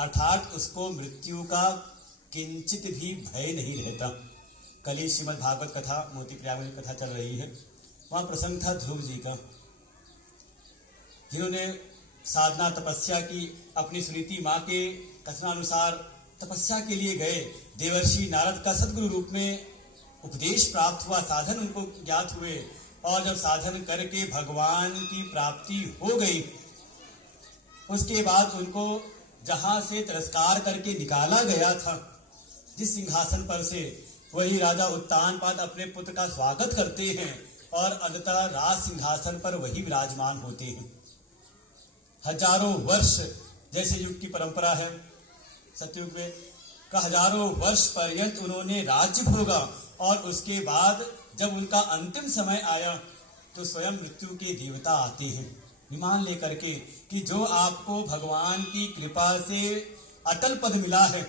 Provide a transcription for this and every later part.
अर्थात उसको मृत्यु का किंचित भी भय नहीं रहता। कल ही श्रीमद् भागवत कथा मोती प्रयाग में कथा चल रही है, वहाँ प्रसंग था ध्रुव जी का, जिन्होंने साधना तपस्या की। अपनी सुनीति माँ के कथनानुसार तपस्या के लिए गए। देवर्षि नारद का सद्गुरु रूप में उपदेश प्राप्त हुआ, साधन उनको ज्ञात हुए, और जब साधन करके भगवान की प्राप्ति हो गई, उसके बाद उनको जहां से तिरस्कार करके निकाला गया था जिस सिंहासन पर से, वही राजा उत्तानपाद अपने पुत्र का स्वागत करते हैं और अंततः राज सिंहासन पर वही विराजमान होते हैं। हजारों वर्ष जैसे युग की परंपरा है, सतयुग में का हजारों वर्ष पर्यंत उन्होंने राज्य भोगा, और उसके बाद जब उनका अंतिम समय आया तो स्वयं मृत्यु के देवता आते हैं विमान लेकर के कि जो आपको भगवान की कृपा से अटल पद मिला है,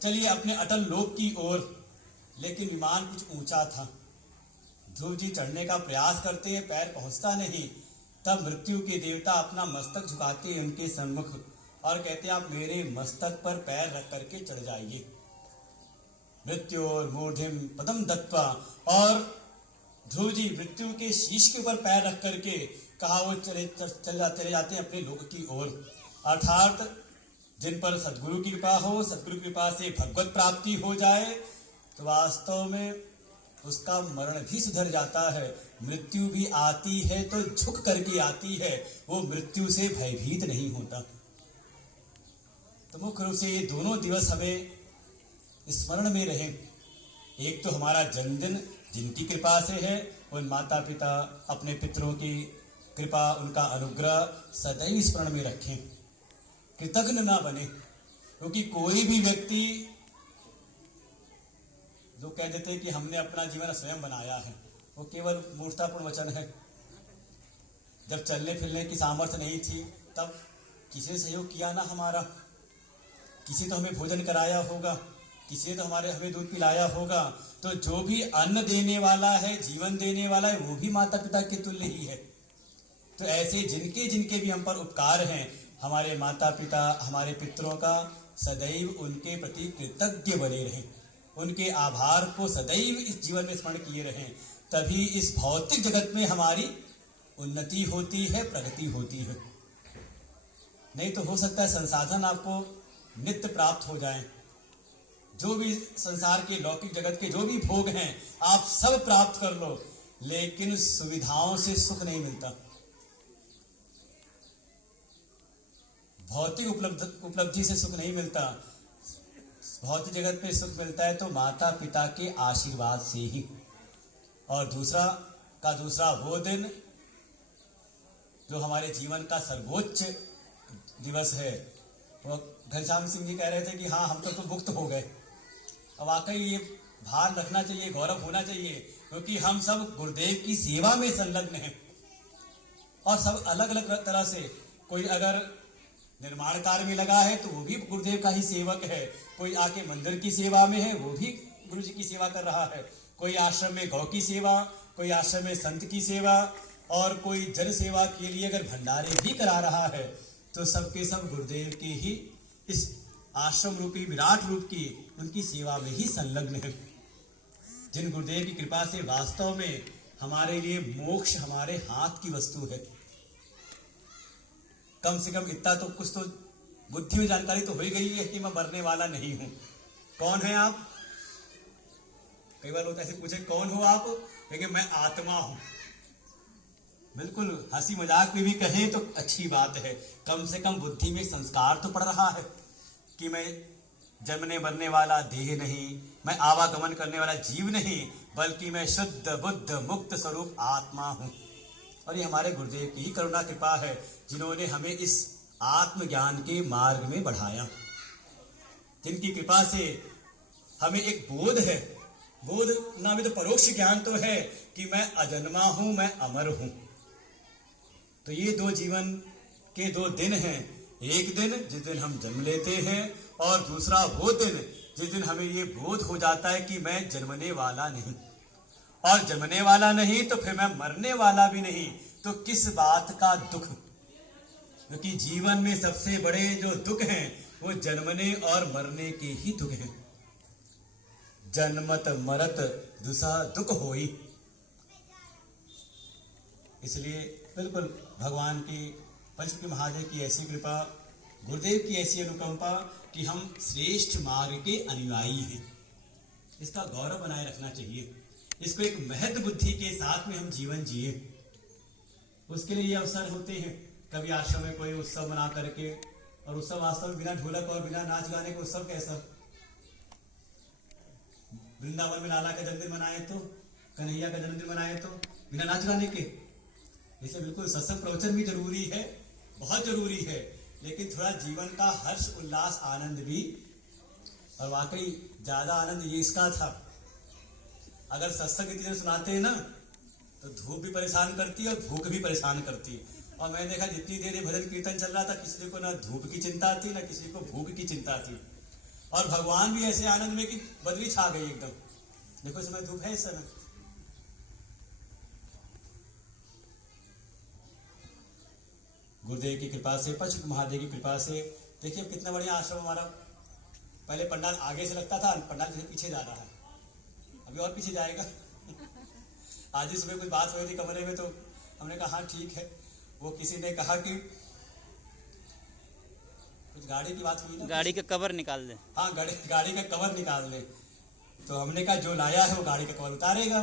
चलिए अपने अटल लोक की ओर। लेकिन विमान कुछ ऊंचा था, ध्रुव जी चढ़ने का प्रयास करते हैं, पैर पहुंचता नहीं। तब मृत्यु के देवता अपना मस्तक झुकाते हैं उनके सम्मुख और कहते हैं, आप मेरे मस्तक पर पैर रख करके चढ़ जाइए। मृत्योर मूढ़िम पदम दत्वा, और ध्रुव जी मृत्यु के शीश के ऊपर पैर रख करके कहा वो चले जाते हैं अपने लोक की ओर। अर्थात जिन पर सद्गुरु की कृपा हो, सद्गुरु कृपा से भगवत प्राप्ति हो जाए, तो वास्तव में उसका मरण भी सुधर जाता है। मृत्यु भी आती है तो झुक करके आती है, वो मृत्यु से भयभीत नहीं होता। तो मुख्य रूप से ये दोनों दिवस हमें स्मरण में रहे। एक तो हमारा जन्मदिन जिनकी कृपा से है, उन माता पिता अपने पितरों की कृपा, उनका अनुग्रह सदैव स्मरण में रखें, कृतज्ञ ना बने। क्योंकि कोई भी व्यक्ति जो कह देते हैं कि हमने अपना जीवन स्वयं बनाया है, वो केवल मूर्खतापूर्ण वचन है। जब चलने फिरने की सामर्थ्य नहीं थी तब किसी ने सहयोग किया ना हमारा, किसी तो हमें भोजन कराया होगा, किसी ने तो हमें दूध पिलाया होगा। तो जो भी अन्न देने वाला है, जीवन देने वाला है, वो भी माता पिता के तुल्य ही है। तो ऐसे जिनके भी हम पर उपकार हैं, हमारे माता पिता, हमारे पितरों का सदैव उनके प्रति कृतज्ञ बने रहें, उनके आभार को सदैव इस जीवन में स्मरण किए रहें। तभी इस भौतिक जगत में हमारी उन्नति होती है, प्रगति होती है। नहीं तो हो सकता है संसाधन आपको नित्य प्राप्त हो जाएं, जो भी संसार के लौकिक जगत के जो भी भोग हैं आप सब प्राप्त कर लो, लेकिन सुविधाओं से सुख नहीं मिलता। भौतिक उपलब्धि से सुख नहीं मिलता। भौतिक जगत में सुख मिलता है तो माता पिता के आशीर्वाद से ही। और दूसरा वो दिन जो हमारे जीवन का सर्वोच्च दिवस है, वो घनश्याम सिंह जी कह रहे थे कि हाँ हम तो मुक्त हो गए। अब वाकई ये भार रखना चाहिए, गौरव होना चाहिए, क्योंकि हम सब गुरुदेव की सेवा में संलग्न हैं और सब अलग अलग तरह से। कोई अगर निर्माण कार्य में लगा है तो वो भी गुरुदेव का ही सेवक है, कोई आके मंदिर की सेवा में है वो भी गुरु जी की सेवा कर रहा है, कोई आश्रम में गौ की सेवा, कोई आश्रम में संत की सेवा, और कोई जन सेवा के लिए अगर भंडारे भी करा रहा है, तो सबके सब गुरुदेव के ही इस आश्रम रूपी विराट रूप की उनकी सेवा में ही संलग्न है। जिन गुरुदेव की कृपा से वास्तव में हमारे लिए मोक्ष हमारे हाथ की वस्तु है। कम से कम इतना तो कुछ तो बुद्धि में जानकारी तो हो ही गई है कि मैं मरने वाला नहीं हूं। कौन है आप? कई बार लोग ऐसे पूछे कौन हो आप, क्योंकि मैं आत्मा हूं। बिल्कुल हंसी मजाक में भी कहें तो अच्छी बात है, कम से कम बुद्धि में संस्कार तो पड़ रहा है कि मैं जन्मने मरने वाला देह नहीं, मैं आवागमन करने वाला जीव नहीं, बल्कि मैं शुद्ध बुद्ध मुक्त स्वरूप आत्मा हूं। और ये हमारे गुरुदेव की ही करुणा कृपा है, जिन्होंने हमें इस आत्मज्ञान के मार्ग में बढ़ाया, जिनकी कृपा से हमें एक बोध है। बोध ना भी तो परोक्ष ज्ञान तो है कि मैं अजन्मा हूं, मैं अमर हूं। तो ये दो जीवन के दो दिन हैं, एक दिन जिस दिन हम जन्म लेते हैं, और दूसरा वो दिन जिस दिन हमें ये बोध हो जाता है कि मैं जन्मने वाला नहीं, और जन्मने वाला नहीं तो फिर मैं मरने वाला भी नहीं, तो किस बात का दुख। क्योंकि जीवन में सबसे बड़े जो दुख हैं वो जन्मने और मरने के ही दुख हैं। जन्मत मरत दुसा दुख होई। इसलिए बिल्कुल भगवान की पंचमुखी महादेव की ऐसी कृपा, गुरुदेव की ऐसी अनुकंपा कि हम श्रेष्ठ मार्ग के अनुयायी हैं, इसका गौरव बनाए रखना चाहिए। इसको एक महत्व बुद्धि के साथ में हम जीवन जिए, उसके लिए ये अवसर होते हैं। कभी आश्रम में कोई उत्सव मना करके, और उत्सव वास्तव में बिना ढोलक और बिना नाच गाने के उत्सव कैसा? वृंदावन में लाला का जन्मदिन मनाए तो, कन्हैया का जन्मदिन मनाए तो, बिना नाच गाने के। इसे बिल्कुल सत्संग प्रवचन भी जरूरी है, बहुत जरूरी है, लेकिन थोड़ा जीवन का हर्ष उल्लास आनंद भी। और वाकई ज्यादा आनंद ये इसका था, अगर सत्संग इतनी देर सुनाते हैं ना तो धूप भी परेशान करती है और भूख भी परेशान करती है। और मैंने देखा जितनी देर ये भजन कीर्तन चल रहा था, किसी को ना धूप की चिंता थी ना किसी को भूख की चिंता थी। और भगवान भी ऐसे आनंद में कि बदली छा गई एकदम। देखो इस समय धूप है, इस समय गुरुदेव की कृपा से, पंचमुखी महादेव की कृपा से देखिए कितना बढ़िया आश्रम हमारा। पहले पंडाल आगे से लगता था, पंडाल पीछे जा रहा है, अभी और पीछे जाएगा। आज ही सुबह कुछ बात हो रही थी कमरे में, तो हमने कहा हाँ ठीक है। वो किसी ने कहा कि कुछ गाड़ी की बात हुई ना, गाड़ी का कवर निकाल दे। हाँ गाड़ी का कवर निकाल दे। तो हमने कहा जो लाया है वो गाड़ी का कवर उतारेगा,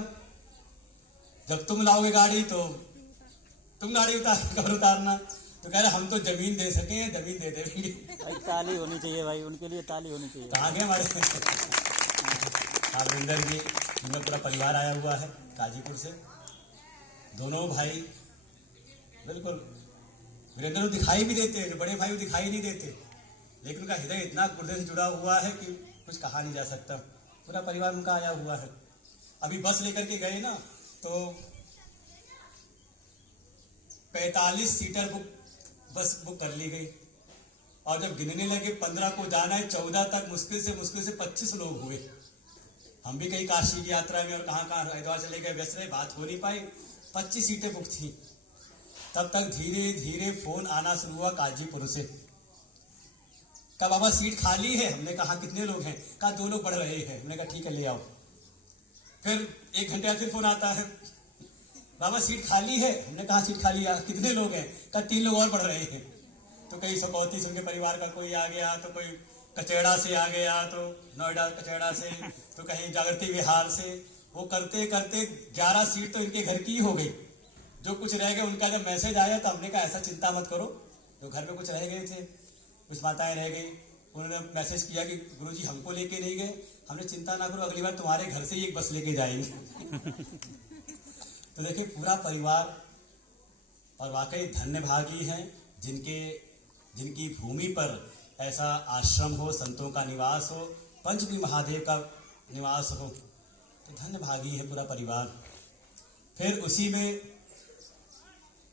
जब तुम लाओगे गाड़ी तो तुम गाड़ी कवर उतारना। तो कह रहे हम तो जमीन दे सके, जमीन दे देंगे। ताली होनी चाहिए भाई, उनके लिए ताली होनी चाहिए। कहाँ गए हमारे हारविंदर जी, उनका पूरा परिवार आया हुआ है गाजीपुर से, दोनों भाई। बिल्कुल वीरेंद्र दिखाई भी देते हैं, बड़े भाई दिखाई नहीं देते, लेकिन उनका हृदय इतना गुरुदेव से जुड़ा हुआ है कि कुछ कहा नहीं जा सकता। पूरा परिवार उनका आया हुआ है। अभी बस लेकर के गए ना तो 45 सीटर बस बुक कर ली गई, और जब गिनने लगे 15 को जाना है, 14 तक मुश्किल से 25 लोग हुए। हम भी कहीं काशी की यात्रा में और कहाँ हरिद्वार चले गए, व्यस्त रहे, बात हो नहीं पाई। 25 सीटें बुक थी। तब तक धीरे धीरे फोन आना शुरू हुआ काजीपुर से, कहा बाबा सीट खाली है। हमने कहा कितने लोग हैं? कहा 2 लोग बढ़ रहे हैं। हमने कहा ठीक है ले आओ। फिर 1 घंटे बाद फिर फोन आता है, बाबा सीट खाली है। हमने कहा सीट खाली है, कितने लोग हैं? कहा 3 लोग और बढ़ रहे हैं। तो कहीं सकौती से उनके परिवार का कोई आ गया, तो कोई कचेड़ा से आ गया, तो नोएडा कचेड़ा से, तो कहीं जागृति विहार से। वो करते करते 11 सीट तो इनके घर की ही हो गई। जो कुछ रह गए उनका जब मैसेज आया तो हमने कहा ऐसा चिंता मत करो, जो घर में कुछ रह गए थे, कुछ माताएं रह गई, उन्होंने मैसेज किया कि गुरुजी हमको लेके नहीं गए। हमने चिंता ना करो, अगली बार तुम्हारे घर से ही एक बस लेके जाएंगे। तो देखिए पूरा परिवार, और वाकई धन्य भागी हैं जिनकी भूमि पर ऐसा आश्रम हो, संतों का निवास हो, पंचमुखी महादेव का निवास हो, तो धन्य भागी है पूरा परिवार। फिर उसी में,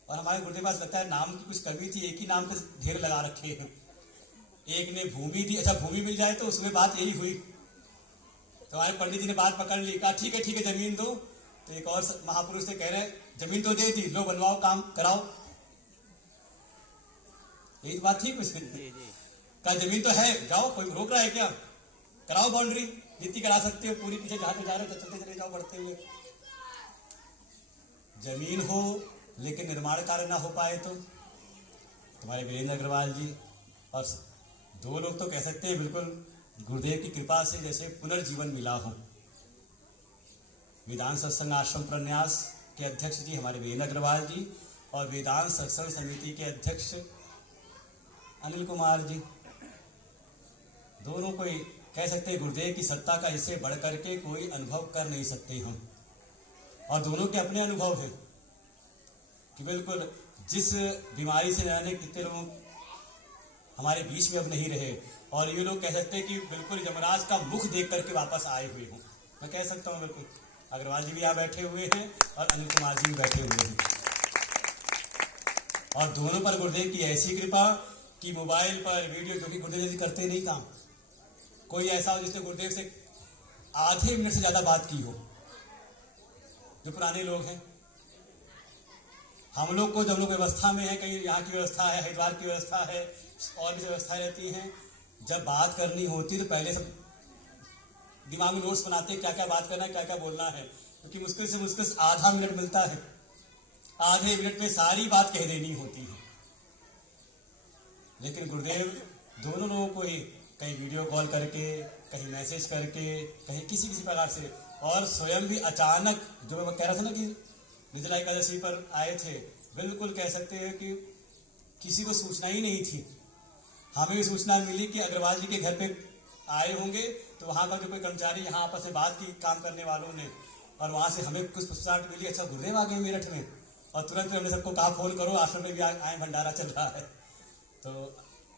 और हमारे गुरुदेव पास लगता है नाम की कुछ कमी थी, एक ही नाम के ढेर लगा रखे हैं। एक ने भूमि दी, अच्छा भूमि मिल जाए तो उसमें बात यही हुई। तो हमारे पंडित जी ने बात पकड़ ली, कहा ठीक है जमीन दो। तो एक और महापुरुष से कह रहे जमीन तो दे दी, लो बनवाओ, काम कराओ। यही तो बात थी कुछ। कहा जमीन तो है, जाओ, कोई रोक रहा है क्या? कराओ बाउंड्री, जितनी करा सकते हो पूरी, पीछे जहां पे जा रहे हो चलते चले जाओ बढ़ते हुए। जमीन हो लेकिन निर्माण कार्य ना हो पाए तो तुम्हारे वीरेंद्र अग्रवाल जी और 2 लोग तो कह सकते हैं बिल्कुल गुरुदेव की कृपा से जैसे पुनर्जीवन मिला हो। वेदांत सत्संग आश्रम प्रन्यास के अध्यक्ष जी हमारे वीरेंद्र अग्रवाल जी, और वेदांत सत्संग समिति के अध्यक्ष अनिल कुमार जी, दोनों को कह सकते हैं गुरुदेव की सत्ता का इससे बढ़ करके कोई अनुभव कर नहीं सकते हम। और दोनों के अपने अनुभव है कि बिल्कुल जिस बीमारी से जाने कितने लोग हमारे बीच में अब नहीं रहे, और ये लोग कह सकते हैं कि बिल्कुल यमराज का मुख देख करके वापस आए हुए हों। मैं कह सकता हूँ बिल्कुल अग्रवाल जी भी यहाँ बैठे हुए हैं और अनिल कुमार जी भी बैठे हुए हैं। और दोनों पर गुरुदेव की ऐसी कृपा कि मोबाइल पर वीडियो, जो कि गुरुदेव जी करते नहीं काम, कोई ऐसा हो जिसने गुरुदेव से आधे मिनट से ज्यादा बात की हो। जो पुराने लोग हैं, हम लोग को जब लोग व्यवस्था में है, कहीं यहाँ की व्यवस्था है, हरिद्वार की व्यवस्था है, और भी व्यवस्थाएं रहती हैं, जब बात करनी होती तो पहले सब दिमाग में नोट्स बनाते क्या क्या बात करना है, क्या क्या बोलना है, क्योंकि मुश्किल से मुश्किल आधा मिनट मिलता है, आधे मिनट में सारी बात कह देनी होती है। लेकिन गुरुदेव दोनों लोगों को ही कहीं वीडियो कॉल करके, कहीं मैसेज करके, कहीं किसी किसी प्रकार से, और स्वयं भी अचानक, जो मैं कह रहा था ना कि निर्जला एकादशी पर आए थे, बिल्कुल कह सकते हैं कि किसी को सूचना ही नहीं थी। हमें भी सूचना मिली कि अग्रवाल जी के घर पे आए होंगे, तो वहाँ का जो कोई कर्मचारी यहाँ आपस में बात की काम करने वालों ने, और वहाँ से हमें कुछ पुष्पाट मिली, अच्छा गुरुदेव आ गए मेरठ में, और तुरंत हमने सबको कहा फोन करो, आश्रम में भी आए, भंडारा चल रहा है। तो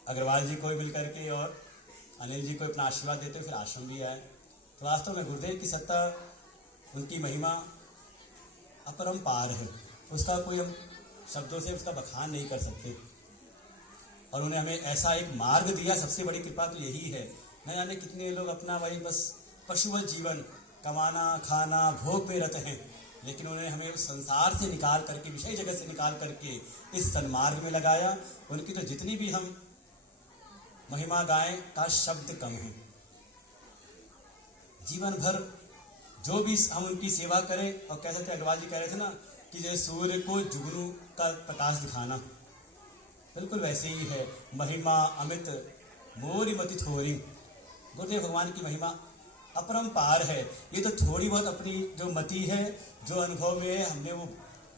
अग्रवाल जी को मिल करके और अनिल जी को अपना आशीर्वाद देते हुए फिर आश्रम भी आए। तो वास्तव में गुरुदेव की सत्ता, उनकी महिमा अपरंपार है, उसका कोई हम शब्दों से उसका बखान नहीं कर सकते। और उन्हें हमें ऐसा एक मार्ग दिया, सबसे बड़ी कृपा तो यही है। न जाने कितने लोग अपना वही बस पशुवत जीवन, कमाना खाना भोग में रहते हैं, लेकिन उन्हें हमें उस संसार से निकाल करके, विषय जगत से निकाल करके इस सन्मार्ग में लगाया। उनकी तो जितनी भी हम महिमा गाएं का शब्द कम है। जीवन भर जो भी हम उनकी सेवा करें, और कह सकते अग्रवाल जी कह रहे थे ना कि जैसे सूर्य को जुगनू का प्रकाश दिखाना, बिल्कुल वैसे ही है। महिमा अमित मोरी मति थोरी, गुरुदेव भगवान की महिमा अपरंपार है। ये तो थोड़ी बहुत अपनी जो मति है, जो अनुभव में है, हमने वो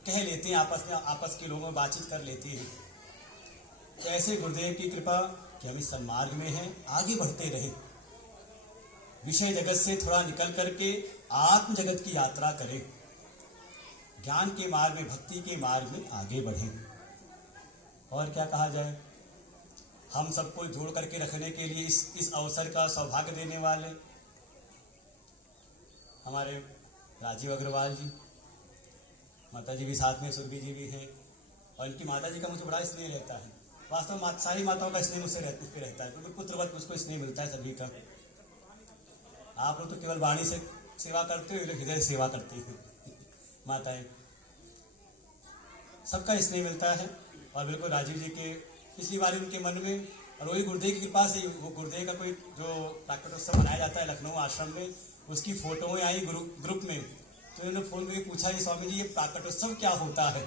कह लेते हैं आपस में, आपस के लोगों में बातचीत कर लेते हैं। तो ऐसे गुरुदेव की कृपा कि हम इस सन्मार्ग में हैं, आगे बढ़ते रहें, विषय जगत से थोड़ा निकल करके आत्म जगत की यात्रा करें, ज्ञान के मार्ग में, भक्ति के मार्ग में आगे बढ़ें। और क्या कहा जाए, हम सबको जोड़ करके रखने के लिए इस अवसर का सौभाग्य देने वाले हमारे राजीव अग्रवाल जी, माता जी भी साथ में, सुरभि जी भी हैं, और इनकी माता जी का मुझे बड़ा स्नेह रहता है। वास्तव में सारी माताओं का स्नेह मुझसे रहता है, क्योंकि पुत्रवत मुझको स्नेह मिलता है सभी का। आप लोग तो केवल वाणी से सेवा करते हो, ये लोग हृदय से सेवा करते हैं। माताएं, सबका स्नेह मिलता है। और बिल्कुल राजीव जी के पिछली बार उनके मन में, और वही गुरुदेव की कृपा से, वो गुरुदेव का कोई जो प्राकटोत्सव मनाया जाता है लखनऊ आश्रम में, उसकी फोटोएं आई ग्रुप में। तो उन्होंने फोन करके पूछा, ये स्वामी जी ये प्राकटोत्सव क्या होता है?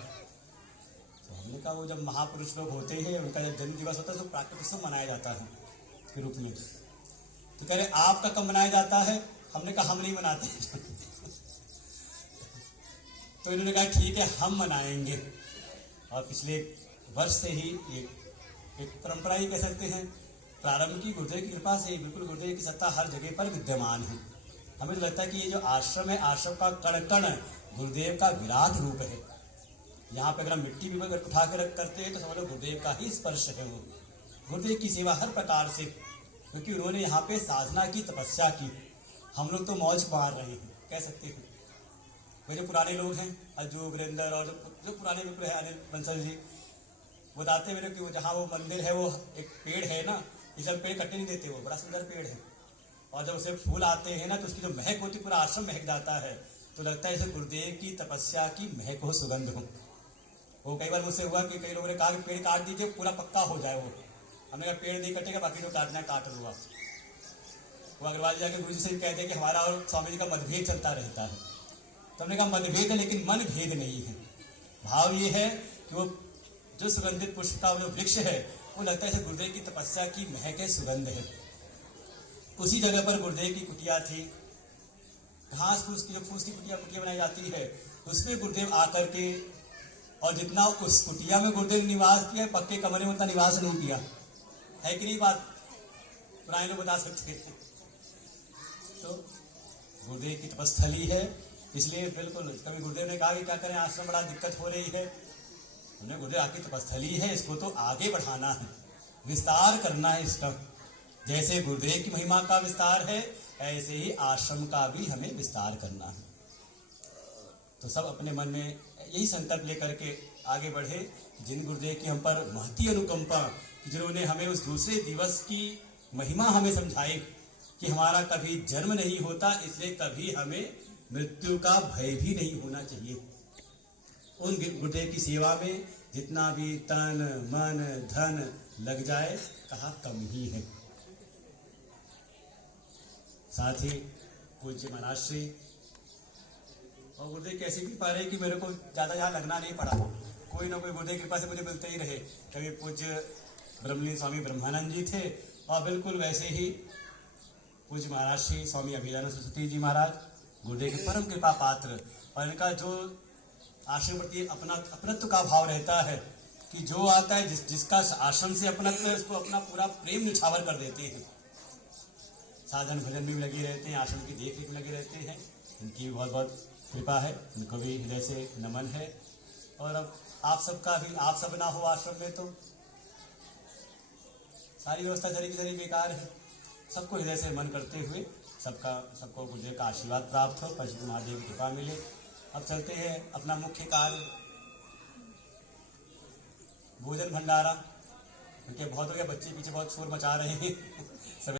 तो हमने कहा वो जब महापुरुष लोग होते हैं, उनका जब जन्म दिवस होता है, तो प्राकटोत्सव मनाया जाता है के रूप में। तो कह रहे आपका कब मनाया जाता है? हमने कहा हम नहीं मनाते। तो इन्होंने कहा ठीक है हम मनाएंगे। और पिछले वर्ष से ही ये एक परंपरा ही कह सकते हैं, प्रारंभ की गुरुदेव की कृपा से, बिल्कुल गुरुदेव की सत्ता हर जगह पर विद्यमान है। हमें तो लगता है कि ये जो आश्रम है, आश्रम का कण कण गुरुदेव का विराट रूप है। यहाँ पे अगर हम मिट्टी भी उठा कर करते हैं तो समझ लो गुरुदेव का ही स्पर्श है। वो गुरुदेव की सेवा हर प्रकार से, क्योंकि उन्होंने यहाँ पे साधना की, तपस्या की। हम लोग तो मौज मार रहे हैं, कह सकते हैं। वे जो पुराने लोग हैं, अजू वीरेंद्र, और जो पुराने बिल्कुल है अनिल बंसल जी, बताते मेरे कि वो जहाँ वो मंदिर है, वो एक पेड़ है ना, इस पेड़ कटने नहीं देते, वो बड़ा सुंदर पेड़ है। और जब उसे फूल आते हैं ना, तो उसकी जो महक होती है पूरा आश्रम महक जाता है। तो लगता है जैसे गुरुदेव की तपस्या की महक हो, सुगंध हो। वो कई बार मुझसे हुआ कि कई लोगों ने कहा कि पेड़ काट दीजिए, पूरा पक्का हो जाए। वो हमने कहा पेड़ नहीं कटेगा, बाकी जो काटना है काट लो आप। वो अग्रवाल जी जाके गुरु जी से कहते हैं कि हमारा और स्वामी जी का मतभेद चलता रहता है। तो हमने कहा मतभेद है, लेकिन मन भेद नहीं है। भाव ये है कि वो जो सुगंधित पुष्प का जो वृक्ष है, वो लगता है जैसे गुरुदेव की तपस्या की महक है, सुगंध है। उसी जगह पर गुरुदेव की कुटिया थी, घास फूस की, जो फूस की कुटिया बनाई जाती है, उसमें गुरुदेव आकर के, और जितना उस कुटिया में गुरुदेव निवास किया, पक्के कमरे में उतना निवास नहीं किया है कि नहीं? बात पुराने लोग बता सकते हैं। तो गुरुदेव की तपस्थली है, इसलिए बिल्कुल कभी गुरुदेव ने कहा कि क्या करें, आश्रम बड़ा दिक्कत हो रही है। उन्हें गुरुदेव आपकी तपस्थली है, इसको तो आगे बढ़ाना है, विस्तार करना है इसका। जैसे गुरुदेव की महिमा का विस्तार है, ऐसे ही आश्रम का भी हमें विस्तार करना है। तो सब अपने मन में यही संकल्प लेकर के आगे बढ़े, जिन गुरुदेव की हम पर महती अनुकंपा, जिन्होंने हमें उस दूसरे दिवस की महिमा हमें समझाई कि हमारा कभी जन्म नहीं होता, इसलिए कभी हमें मृत्यु का भय भी नहीं होना चाहिए। उन गुरुदेव की सेवा में जितना भी तन मन धन लग जाए, कहा कम ही है। साथ ही पूज्य महाराज श्री और गुरुदेव कैसी कृपा रही कि मेरे को ज़्यादा यहाँ लगना नहीं पड़ा, कोई ना कोई गुरुदेव कृपा से मुझे मिलते ही रहे। कभी पूज्य ब्रह्मलीन स्वामी ब्रह्मानंद जी थे और बिल्कुल वैसे ही पूज्य महाराज श्री स्वामी अभिजानंद सरस्वती जी महाराज गुरुदेव के परम कृपा पात्र। और इनका जो आश्रम प्रति अपनत्व का भाव रहता है कि जो आता है जिसका आश्रम से अपनत्व है उसको अपना पूरा प्रेम निछावर कर देते हैं। साधन भजन में भी लगे रहते हैं, आश्रम की देख रेख में लगे रहते हैं। इनकी भी बहुत बहुत कृपा है, इनको भी हृदय से नमन है। और अब आप सबका भी, आप सब ना हो आश्रम में तो सारी व्यवस्था जरी की जरी बेकार है। सबको हृदय से मन करते हुए सबको गुरुदेव का आशीर्वाद प्राप्त हो, पशु महादेव की कृपा मिले। अब चलते हैं अपना मुख्य कार्य भोजन भंडारा, क्योंकि बहुत हो गया, बच्चे पीछे बहुत शोर मचा रहे हैं।